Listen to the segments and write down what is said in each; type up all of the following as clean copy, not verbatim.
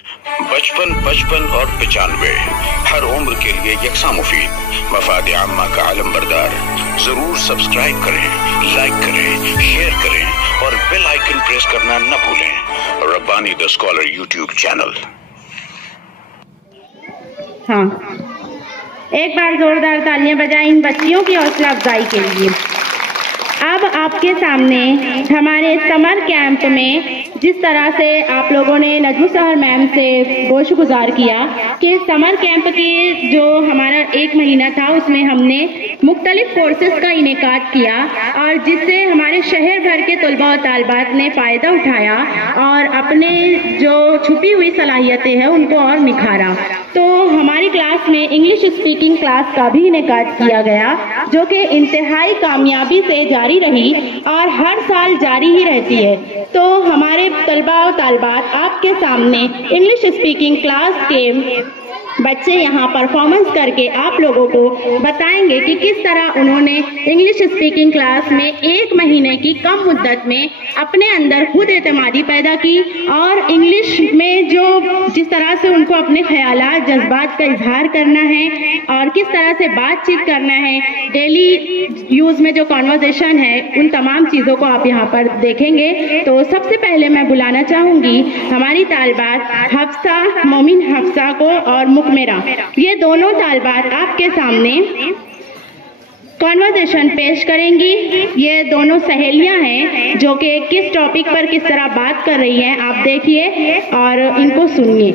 55, 55 और 95 हर उम्र के लिए यकसा मुफीद, मफाद आम्मा का आलम बरदार। जरूर सब्सक्राइब करें, लाइक करें, शेयर करें और बेल आइकन प्रेस करना न भूलें। Rabbani the scholar YouTube channel. हाँ, एक बार जोरदार तालियां बजाएं इन बच्चियों की हौसला अफजाई के लिए। अब आपके सामने हमारे समर कैंप में जिस तरह से आप लोगों ने नजमू सहर मैम से बहुत शुक्रगुजार किया कि समर कैंप की जो हमारा 1 महीना था उसमें हमने मुख्तलिफ कोर्सेज का इनेकाद किया और जिससे हमारे शहर भर के तलबा और तालिबात ने फ़ायदा उठाया और अपने जो छुपी हुई सलाहियतें हैं उनको और निखारा। तो हमारी क्लास में इंग्लिश स्पीकिंग क्लास का भी इनेकाद किया गया जो कि इंतहाई कामयाबी से जारी रही और हर साल जारी ही रहती है। तो हमारे तलबा और तालिबात आपके सामने इंग्लिश स्पीकिंग क्लास के बच्चे यहाँ परफॉर्मेंस करके आप लोगों को बताएंगे कि किस तरह उन्होंने इंग्लिश स्पीकिंग क्लास में 1 महीने की कम मुद्दत में अपने अंदर खुद एतमादी पैदा की और इंग्लिश में जो जिस तरह से उनको अपने ख्यालात जज्बात का इजहार करना है और किस तरह से बातचीत करना है, डेली यूज में जो कॉन्वर्सेशन है, उन तमाम चीज़ों को आप यहाँ पर देखेंगे। तो सबसे पहले मैं बुलाना चाहूँगी हमारी तालिबात हफ्सा, मोमिन हफ्सा को और मुकमेरा, ये दोनों तालिबात आपके सामने कॉन्वर्सेशन पेश करेंगी। ये दोनों सहेलियां हैं जो कि किस टॉपिक पर किस तरह बात कर रही हैं, आप देखिए और इनको सुनिए।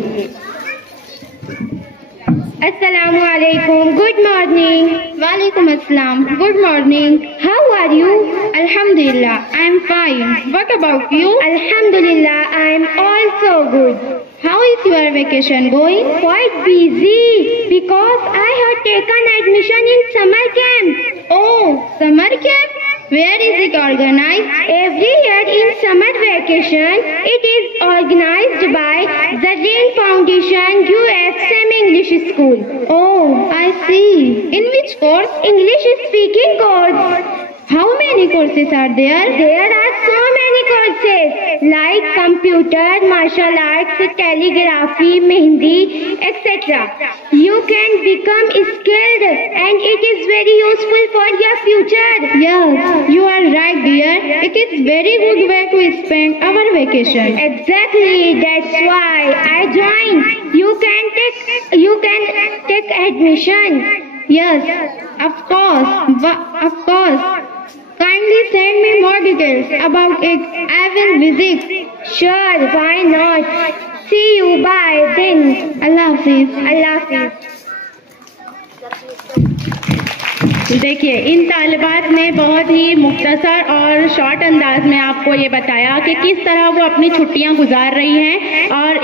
अस्सलामु अलैकुम, गुड मॉर्निंग। वालेकुम अस्सलाम, good morning. How are you? अल्हम्दुलिल्लाह, I am fine. What about you? अल्हम्दुलिल्लाह, I am also good. How is your vacation going? Quite busy because I have taken admission in summer camp. Oh, summer camp? Where is it organized? Every year in summer vacation, it is organized by the Rain Foundation USM English School. Oh, I see. In which course? English speaking course. How many courses are there? There are so many courses like computer, martial arts, calligraphy, mehndi, etc. You can become skilled and it is very useful for your future. Yes, you are right, dear. It is very good way to spend our vacation. Exactly, that's why I joined. You can take admission. Yes, of course. Kindly send me more details about it. I will visit. Sure, why not? See you. Bye. Then. Allah Hafiz. Allah Hafiz. देखिए, इन तालिबात ने बहुत ही मुख्तसर और short अंदाज में आपको ये बताया कि किस तरह वो अपनी छुट्टियां गुजार रही हैं और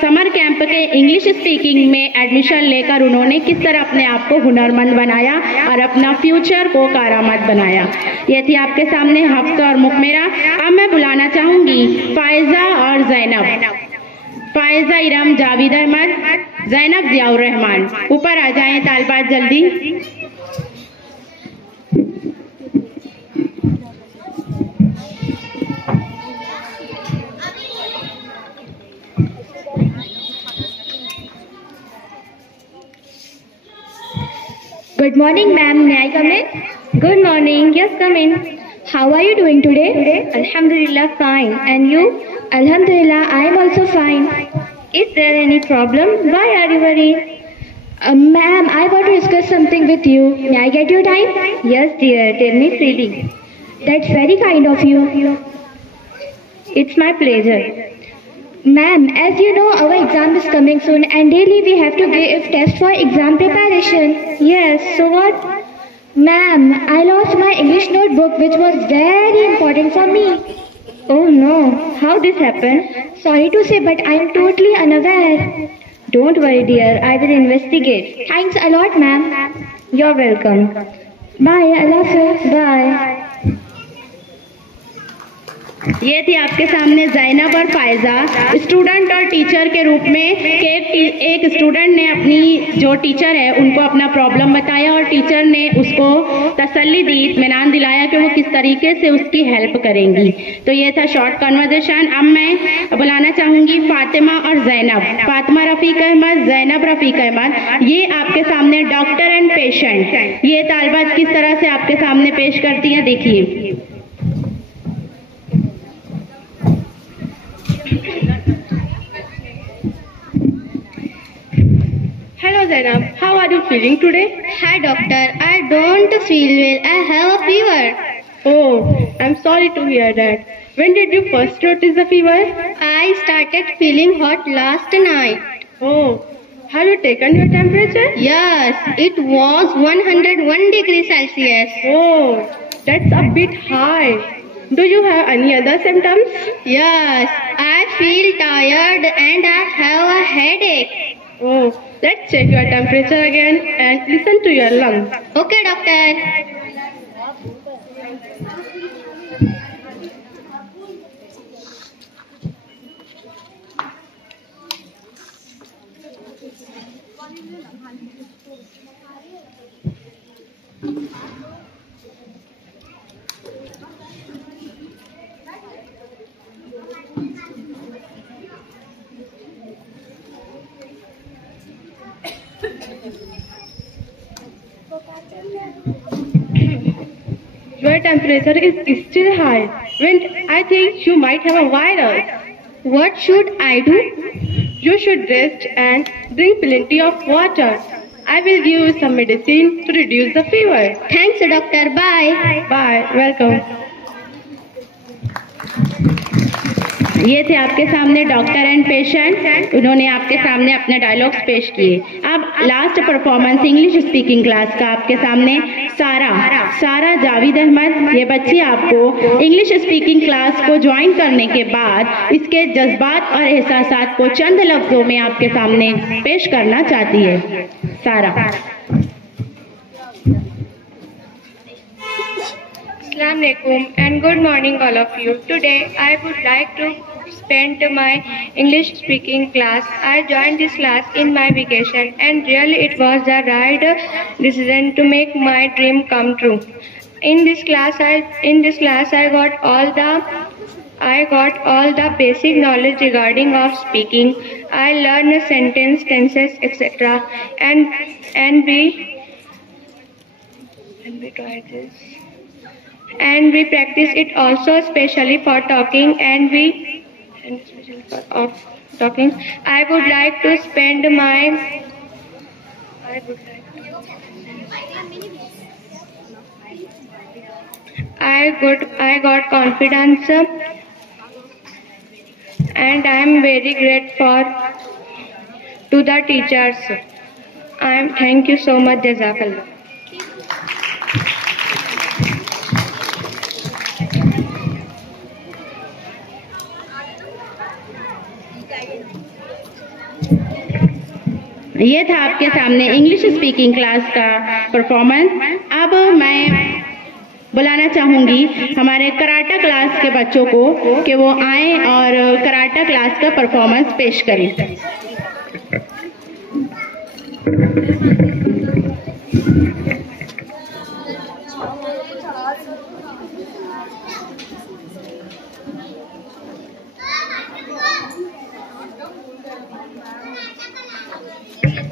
समर कैंप के इंग्लिश स्पीकिंग में एडमिशन लेकर उन्होंने किस तरह अपने आप को हुनरमंद बनाया और अपना फ्यूचर को कारामद बनाया। ये थी आपके सामने हफ्सा और मुकमेरा। अब मैं बुलाना चाहूंगी फायजा और जैनब। फायजा इरम जावेद अहमद, जैनब जियाउर रहमान। ऊपर आ जाएं तालिबात जल्दी। Good morning, ma'am. May I come in? Good morning. Yes, come in. How are you doing today? Alhamdulillah, fine. And you? Alhamdulillah, I am also fine. Is there any problem? Why are you worried? Ma'am, I want to discuss something with you. May I get your time? Yes, dear. Tell me freely. That's very kind of you. It's my pleasure. Ma'am, as you know, our exam is coming soon and daily we have to give test for exam preparation. Yes, so what? Ma'am, I lost my English notebook which was very important for me. Oh no, how this happened? Sorry to say, but I am totally unaware. Don't worry, dear, I will investigate. Thanks a lot, ma'am. You're welcome. Bye, Allah Hafiz. Bye. ये थी आपके सामने ज़ैनब और Faiza, student और teacher के रूप में। एक स्टूडेंट ने अपनी जो टीचर है उनको अपना प्रॉब्लम बताया और टीचर ने उसको तसल्ली दी, इत्मीनान दिलाया कि वो किस तरीके से उसकी हेल्प करेंगी। तो ये था शॉर्ट कन्वर्सेशन। अब मैं बुलाना चाहूंगी फातिमा और ज़ैनब। फातिमा रफीक अहमद, ज़ैनब रफीक अहमद। ये आपके सामने डॉक्टर एंड पेशेंट, ये तालिबात किस तरह से आपके सामने पेश करती हैं, देखिए। Hello Zainab, how are you feeling today? Hi doctor, I don't feel well. I have a fever. Oh, I'm sorry to hear that. When did you first notice the fever? I started feeling hot last night. Oh, have you taken your temperature? Yes, it was 101 degrees Celsius. Oh, that's a bit high. Do you have any other symptoms? Yes, I feel tired and I have a headache. Oh, let's check your temperature again and listen to your lungs. Okay, doctor. Your temperature is still high. When I think you might have a virus. What should I do? You should rest and drink plenty of water. I will give you some medicine to reduce the fever. Thanks, doctor. Bye. Bye. Welcome. ये थे आपके सामने doctor and patient, उन्होंने आपके सामने अपने dialogues पेश किए। अब last performance English speaking class का आपके सामने सारा जावेद अहमद। ये बच्ची आपको इंग्लिश स्पीकिंग क्लास को ज्वाइन करने के बाद इसके जज्बात और एहसासात को चंद लफ्जों में आपके सामने पेश करना चाहती है। सारा। Assalamu alaikum and good morning all of you. Today I would like to spend my English speaking class. I joined this class in my vacation and really it was the right decision to make my dream come true. In this class I got all the basic knowledge regarding of speaking. I learned sentence, tenses, etc. And we practice it also, especially for talking I would like to spend my I got confidence and I am very grateful to the teachers. Thank you so much. Jazakallah. ये था आपके सामने English speaking class का performance. अब मैं बुलाना चाहूंगी हमारे कराटा क्लास के बच्चों को कि वो आए और कराटा क्लास का परफॉर्मेंस पेश करें।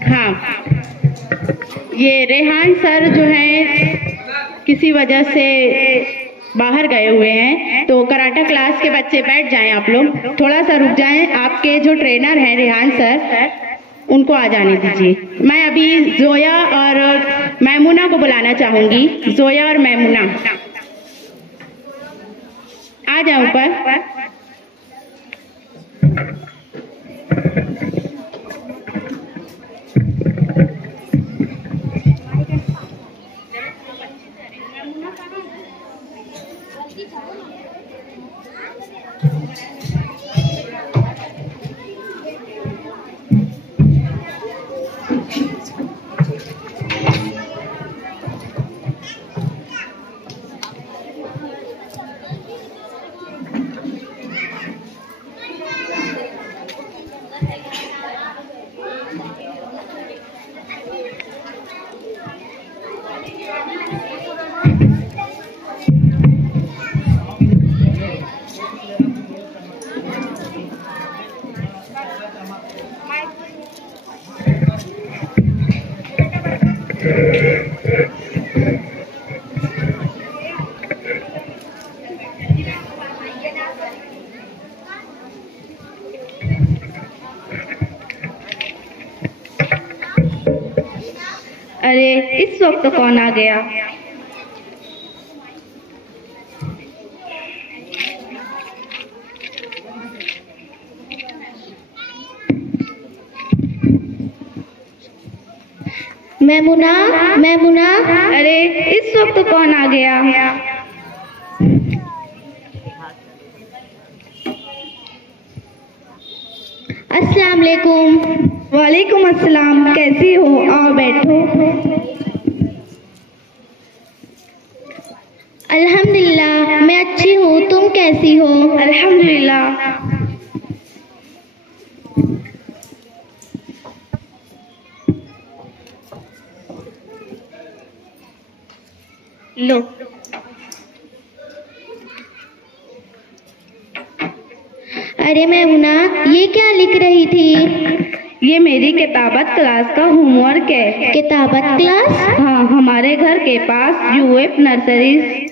हाँ, ये रेहान सर जो हैं किसी वजह से बाहर गए हुए हैं, तो कराटा क्लास के बच्चे बैठ जाएं, आप लोग थोड़ा सा रुक जाएं। आपके जो ट्रेनर हैं रेहान सर, उनको आ जाने दीजिए। मैं अभी जोया और मैमुना को बुलाना चाहूंगी। जोया और मैमुना आ जाओ ऊपर। अरे इस वक्त कौन आ गया? मैमुना, मैमुना। अरे इस वक्त कौन आ गया? अस्सलाम वालेकुम। वालेकुम अस्सलाम, कैसी हो? आओ बैठो। अल्हम्दुलिल्लाह, मैं अच्छी हूँ, तुम कैसी हो? अल्हम्दुलिल्लाह। लो। अरे मैमुना, ये क्या लिख रही थी? ये मेरी किताबत क्लास का होमवर्क है। किताबत क्लास? हाँ, हमारे घर के पास यूएफ नर्सरी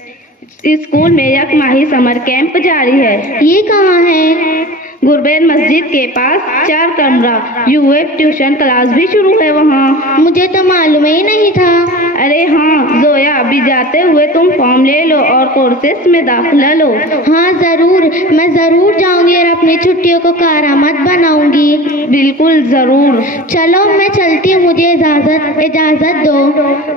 स्कूल में एक माही समर कैंप जारी है। ये कहाँ है? गुरबेर मस्जिद के पास 4 कमरा यूएफ ट्यूशन क्लास भी शुरू है वहाँ। मुझे तो मालूम ही नहीं था। अरे हाँ जोया, अभी जाते हुए तुम फॉर्म ले लो और कोर्सेस में दाखिला लो। हाँ जरूर, मैं जरूर जाऊंगी और अपनी छुट्टियों को करामत बनाऊंगी। बिल्कुल जरूर। चलो मैं चलती हूँ, मुझे इजाजत दो।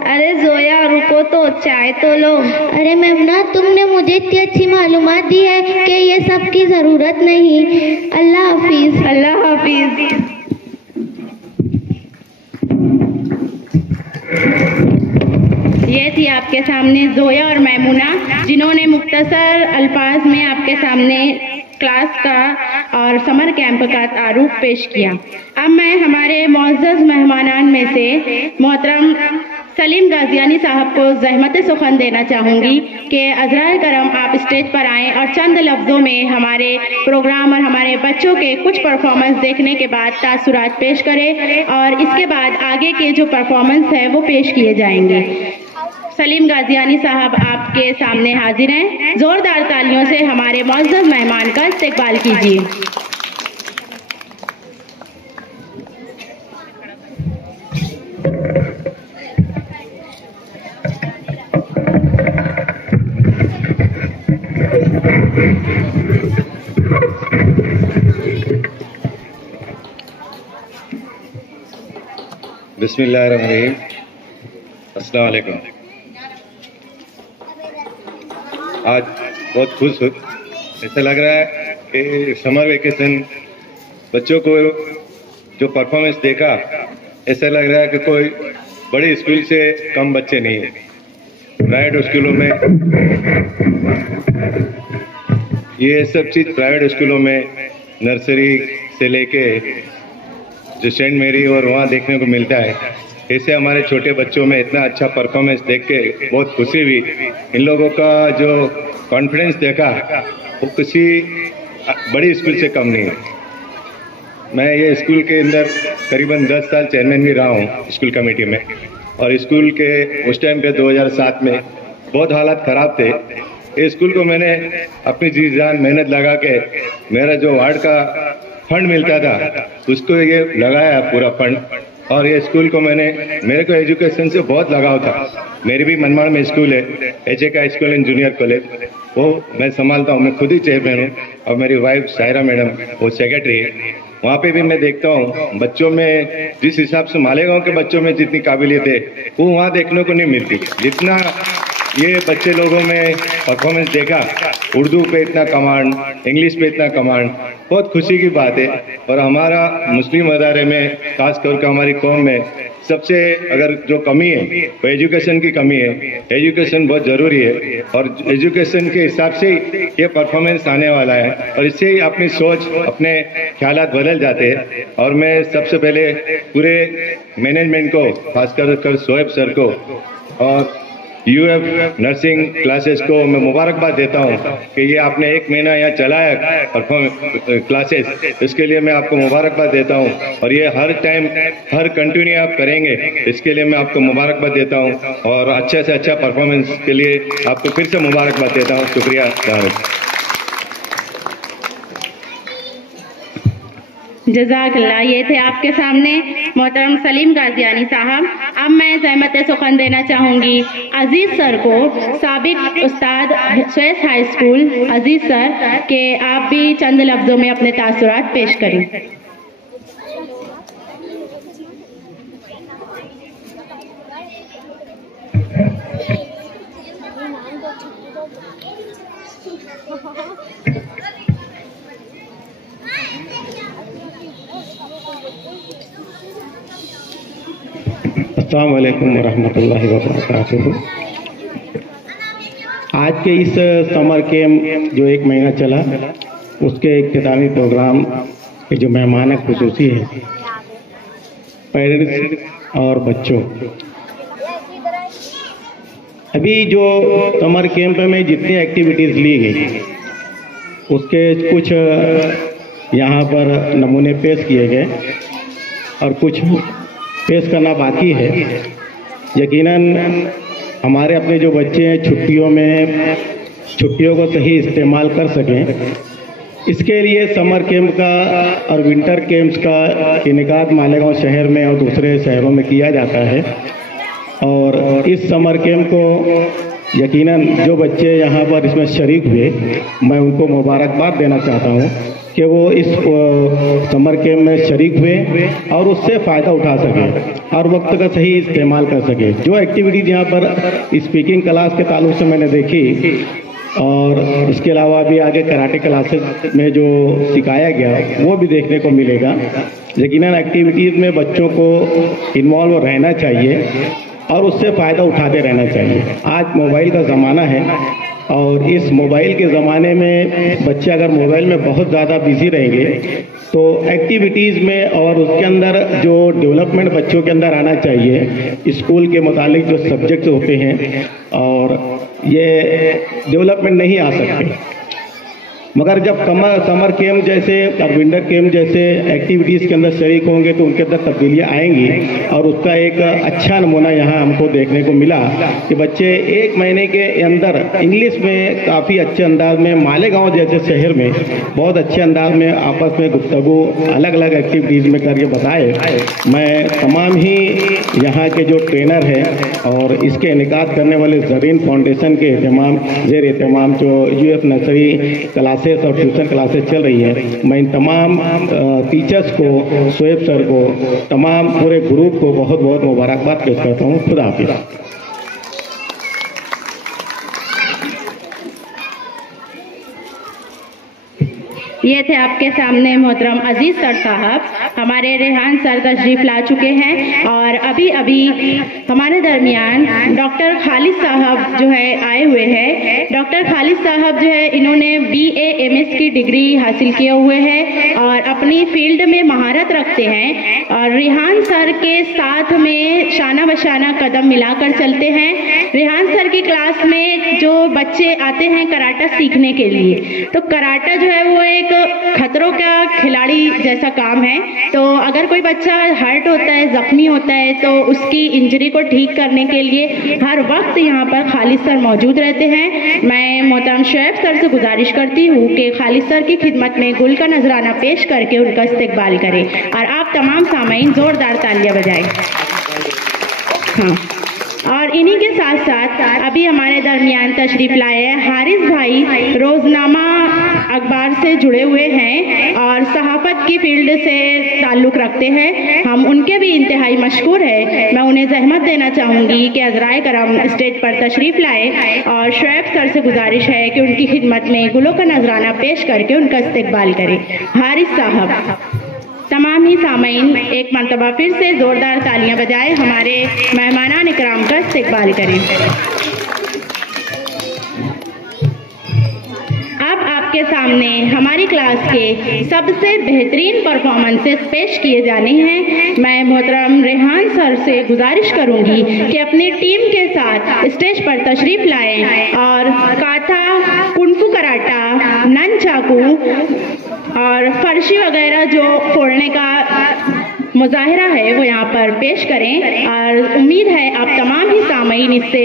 अरे जोया रुको तो, चाय तो लो। अरे मैमुना, तुमने मुझे इतनी अच्छी मालूमात दी है कि ये सब की जरूरत नहीं। अल्लाह हाफिज। अल्लाह हाफिज। ये थी आपके सामने जोया और मैमुना, जिन्होंने मुख्तसर अल्फाज में आपके सामने क्लास का और समर कैंप का तारुफ पेश किया। अब मैं हमारे मुअज़्ज़ज़ मेहमानान में से मोहतरम सलीम गाजियानी साहब को ज़हमत सुखन देना चाहूँगी कि अज़राए करम आप स्टेज पर आएँ और चंद लफ्ज़ों में हमारे प्रोग्राम और हमारे बच्चों के कुछ परफॉर्मेंस देखने के बाद तासुरात पेश करें और इसके बाद आगे के जो परफॉर्मेंस है वो पेश किए जाएंगे। सलीम गाजियानी साहब आपके सामने हाजिर हैं। जोरदार तालियों से हमारे मुअज़्ज़ज़ मेहमान का इस्तकबाल कीजिए। बिस्मिल्लाहिर्रहमानिर्रहीम। अस्सलाम वालेकुम। आज बहुत खुश हूँ, ऐसा लग रहा है कि समर वेकेशन बच्चों को जो परफॉर्मेंस देखा, ऐसा लग रहा है कि कोई बड़े स्कूल से कम बच्चे नहीं है। प्राइवेट स्कूलों में ये सब चीज़, प्राइवेट स्कूलों में नर्सरी से लेके जो सेंट मेरी और वहाँ देखने को मिलता है, ऐसे हमारे छोटे बच्चों में इतना अच्छा परफॉर्मेंस देख के बहुत खुशी हुई। इन लोगों का जो कॉन्फिडेंस देखा वो किसी बड़ी स्कूल से कम नहीं है। मैं ये स्कूल के अंदर करीबन 10 साल चेयरमैन भी रहा हूँ स्कूल कमेटी में, और स्कूल के उस टाइम पे 2007 में बहुत हालात ख़राब थे। ये स्कूल को मैंने अपनी जी जान मेहनत लगा के, मेरा जो वार्ड का फंड मिलता था उसको ये लगाया पूरा फंड, और ये स्कूल को मेरे को एजुकेशन से बहुत लगाव था। मेरी भी मनमाड़ में स्कूल है, HK school and junior college, वो मैं संभालता हूँ। मैं खुद ही चेयरमैन हूँ और मेरी वाइफ सायरा मैडम वो सेक्रेटरी है। वहाँ पे भी मैं देखता हूँ बच्चों में जिस हिसाब से मालेगांव के बच्चों में जितनी काबिलियत है वो वहाँ देखने को नहीं मिलती। जितना ये बच्चे लोगों में परफॉर्मेंस देखा, उर्दू पे इतना कमांड, इंग्लिश पे इतना कमांड, बहुत खुशी की बात है। और हमारा मुस्लिम अदारे में, खास तौर पर हमारी कौम में सबसे अगर जो कमी है वो एजुकेशन की कमी है। एजुकेशन बहुत ज़रूरी है और एजुकेशन के हिसाब से ही ये परफॉर्मेंस आने वाला है, और इससे ही अपनी सोच, अपने ख्यालात बदल जाते हैं। और मैं सबसे पहले पूरे मैनेजमेंट को, खासकर शोएब सर को और यूएफ नर्सिंग क्लासेस को मैं मुबारकबाद देता हूं कि ये आपने 1 महीना यहाँ चलाया परफॉर्म क्लासेस, इसके लिए मैं आपको मुबारकबाद देता हूं। और ये हर टाइम हर कंटिन्यू आप करेंगे, इसके लिए मैं आपको मुबारकबाद देता हूं और अच्छे से अच्छा परफॉर्मेंस के लिए आपको फिर से मुबारकबाद देता हूं। शुक्रिया। जज़ाकल्लाह। ये थे आपके सामने मोहतरम सलीम गाजियानी साहब। अब मैं ज़हमत सुखन देना चाहूँगी अजीज़ सर को, साबिक उस्ताद स्वेस हाई स्कूल अजीज़ सर के आप भी चंद लफ्ज़ों में अपने तासुरात पेश करें। अस्सलाम वालेकुम वरहमतुल्लाहि वबरकातुहू। आज के इस समर कैम्प जो 1 महीना चला, उसके इख्तितामी प्रोग्राम के जो मेहमान खुसूसी है, पेरेंट्स और बच्चों, अभी जो समर कैंप में जितनी एक्टिविटीज़ ली गई उसके कुछ यहाँ पर नमूने पेश किए गए और कुछ पेश करना बाकी है। यकीनन हमारे अपने जो बच्चे हैं छुट्टियों को सही इस्तेमाल कर सकें, इसके लिए समर कैंप का और विंटर कैंप्स का इनेकाद मालेगांव शहर में और दूसरे शहरों में किया जाता है। और इस समर कैंप को यकीनन जो बच्चे यहाँ पर इसमें शरीक हुए, मैं उनको मुबारकबाद देना चाहता हूँ कि वो इस समर कैंप में शरीक हुए और उससे फ़ायदा उठा सके और वक्त का सही इस्तेमाल कर सके। जो एक्टिविटीज़ यहाँ पर स्पीकिंग क्लास के ताल्लुक से मैंने देखी और इसके अलावा भी आगे कराटे क्लासेस में जो सिखाया गया वो भी देखने को मिलेगा। यकीनन एक्टिविटीज़ में बच्चों को इन्वॉल्व रहना चाहिए और उससे फ़ायदा उठाते रहना चाहिए। आज मोबाइल का ज़माना है और इस मोबाइल के ज़माने में बच्चे अगर मोबाइल में बहुत ज़्यादा बिजी रहेंगे तो एक्टिविटीज़ में और उसके अंदर जो डेवलपमेंट बच्चों के अंदर आना चाहिए, स्कूल के मुतालिक जो सब्जेक्ट्स होते हैं, और ये डेवलपमेंट नहीं आ सकते। मगर जब समर कैंप जैसे और विंटर कैंप जैसे एक्टिविटीज़ के अंदर शरीक होंगे तो उनके अंदर तब्दीलियाँ आएंगी। और उसका एक अच्छा नमूना यहाँ हमको देखने को मिला कि बच्चे 1 महीने के अंदर इंग्लिश में काफ़ी अच्छे अंदाज में मालेगांव जैसे शहर में बहुत अच्छे अंदाज में आपस में गुफ्तगू अलग अलग एक्टिविटीज़ में करके बताए। मैं तमाम ही यहाँ के जो ट्रेनर हैं और इसके इनेकाद करने वाले ज़रीन फाउंडेशन के ज़ेर एहतमाम जो यूएफ नर्सरी क्लासेस और ट्यूशन क्लासेस चल रही है, मैं इन तमाम टीचर्स को, शोएब सर को, तमाम पूरे ग्रुप को बहुत बहुत मुबारकबाद पेश करता हूँ। खुदा हाफिज़। ये थे आपके सामने मोहतरम अजीज सर साहब। हमारे रेहान सर तशरीफ ला चुके हैं और अभी अभी हमारे दरमियान डॉक्टर खालिद साहब जो है आए हुए हैं। डॉक्टर खालिद साहब जो है इन्होंने BA MS की डिग्री हासिल किए हुए हैं और अपनी फील्ड में महारत रखते हैं और रेहान सर के साथ में शाना बशाना कदम मिलाकर चलते हैं। रेहान सर की क्लास में जो बच्चे आते हैं कराटा सीखने के लिए, तो कराटा जो है वो एक खतरों का खिलाड़ी जैसा काम है। तो अगर कोई बच्चा हर्ट होता है, जख्मी होता है, तो उसकी इंजरी को ठीक करने के लिए हर वक्त यहाँ पर खालिद सर मौजूद रहते हैं। मैं मोहतरम शोएब सर से गुजारिश करती हूँ कि खालिद सर की खिदमत में गुल का नजराना पेश करके उनका इस्तकबाल करें और आप तमाम सामाईन जोरदार तालियां बजाएं। हाँ, और इन्हीं के साथ साथ अभी हमारे दरमियान तशरीफ लाए हारिस भाई, रोजनामा अखबार से जुड़े हुए हैं और सहाफत की फील्ड से ताल्लुक रखते हैं। हम उनके भी इंतहाई मशकूर है। मैं उन्हें जहमत देना चाहूँगी कि अज़राए करम स्टेज पर तशरीफ लाए और शोएब सर से गुजारिश है कि उनकी खिदमत में गुलों का नजराना पेश करके उनका इस्तकबाल करें। हारिस साहब, तमाम ही सामाईन एक मरतबा फिर से जोरदार तालियां बजाए हमारे मेहमानान इकराम का इस्तकबाल करें। अब आपके सामने सामने हमारी क्लास के सबसे बेहतरीन परफॉर्मेंसेस पेश किए जाने हैं। मैं मोहतरम रेहान सर से गुजारिश करूंगी कि अपनी टीम के साथ स्टेज पर तशरीफ लाएं और काथा, कुंफू कराटा, ननचाकू और फर्शी वगैरह जो फोड़ने का मुजाहिरा है वो यहाँ पर पेश करें। और उम्मीद है आप तमाम ही सामीन इससे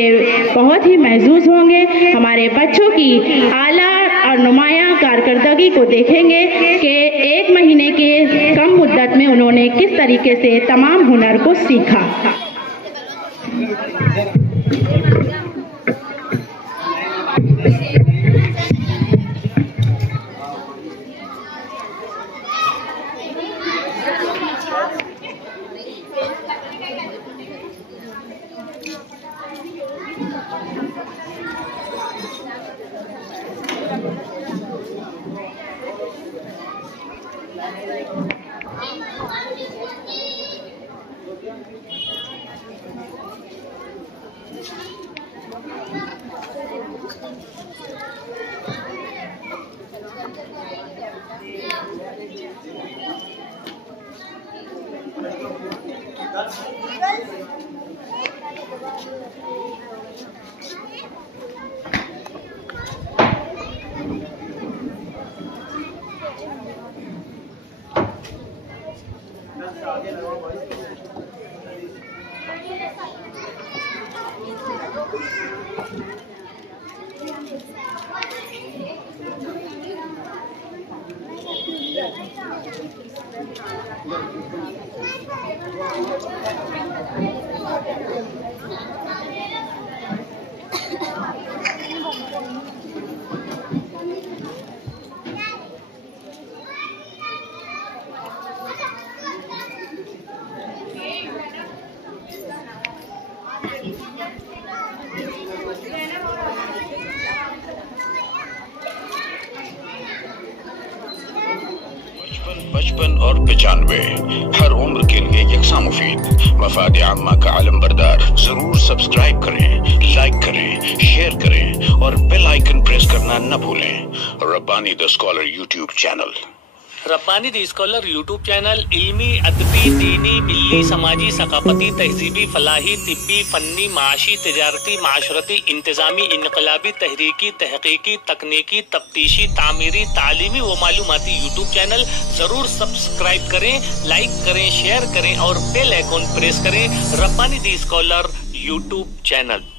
बहुत ही महसूस होंगे। हमारे बच्चों की आला और नुमाया कारकर्दगी को देखेंगे कि 1 महीने के कम मुद्दत में उन्होंने किस तरीके से तमाम हुनर को सीखा। बचपन और 95 हर उम्र के लिए यकसा मुफीद। मफाद आम्मा का आलम बरदार। जरूर सब्सक्राइब करें, लाइक करें, शेयर करें और बेल आइकन प्रेस करना न भूलें। Rabbani the scholar YouTube channel. Rabbani the scholar YouTube channel इल्मी, अदबी, दीनी, मिल्ली, समाजी, सकाफती, तहजीबी, फलाही, तिब्बी, फन्नी, माशी, तिजारती, माशरती, इंतजामी, इनकलाबी, तहरीकी, तहकीकी, तकनीकी, तफ्तीशी, तामीरी, तालीमी व मालूमाती यूट्यूब चैनल जरूर सब्सक्राइब करें, लाइक करें, शेयर करें और बेल आइकन प्रेस करें। Rabbani the scholar YouTube channel.